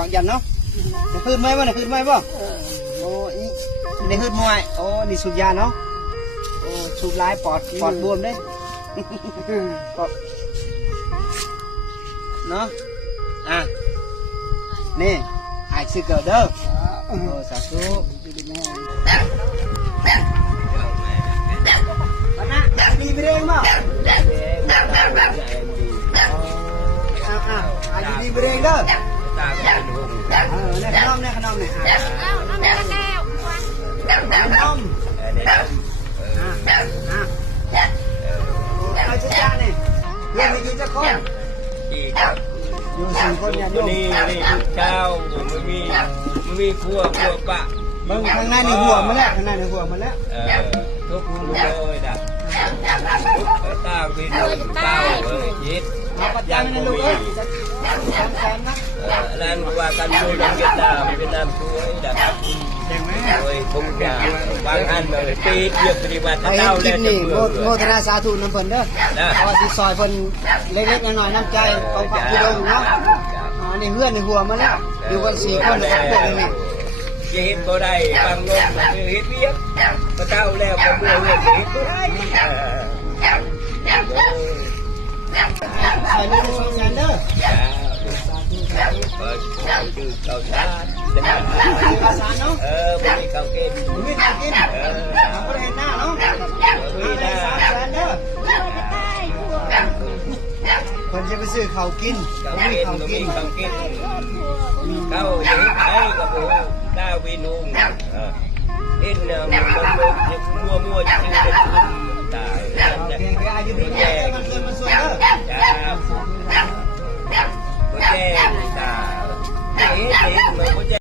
อกยันเนาะได้ขึ้นไหมบ่ได้ขึ้นไหมบ่โอ้ยได้ขึ้นมวยโอ้นี่สูบยาเนาะโอ้สูบหลายปอดบวมเด้ปอดเนาะอ่ะนี่ไอ้ซื้อเกิดเด้อโอ้สาธุวันน่ะดีไปเองบ่อายุดีไปเองเด้อเนี่ยขนมเนี่ยขนมเนี่ยขนมเอาชุดยาเนี่ยเรื่องนี้กินจะคนอยู่สี่คนเนี่ยอยู่นี่ทุกเช้ามีพัวปะบางข้างหน้านี่หัวมาแล้วข้างหน้านี่หัวมาแล้วทุกคนเลยดักตาวินเต้ายิดยังไม่รู้เลยแซมนะแล้วว่ากันดูดังเกตาเป็นน้ำช่วยดักโดยทุกอย่างบางอันเลยปีเกี่ยวปฏิบัติเต้าแล้วจะโมทนาสาธุน้ำเพิ่นเด้อเพราะที่ซอยเพิ่นเล็กๆน้อยๆน้ำใจของพระพุทธองค์เนาะนี่เพื่อนในหัวมาแล้วอยู่กันสี่คนเลยพวกนี้จะเห็นบ่ได้บางลมเห็นเรียบก็เต้าแล้วก็เบื่อเห็นบ่ได้ใส่ในช่องงานเด้อคือเก่าชาจะมาภาษาเนาะไม่มีเก่ากินไม่เก่ากินเราก็เห็นหน้าเนาะไม่ได้สามแสนเด้อคนจะไปซื้อข้าวกินไม่มีข้าวกินเข้าอย่างนี้ไปกับผมดาวินุงเอ็นมันมัวจริงๆตายเพียงแค่อายุดีแค่มันเกินมันส่วนเด้อจ้าบ่แจ้งตาเอ๊ะมันบ่แจ้ง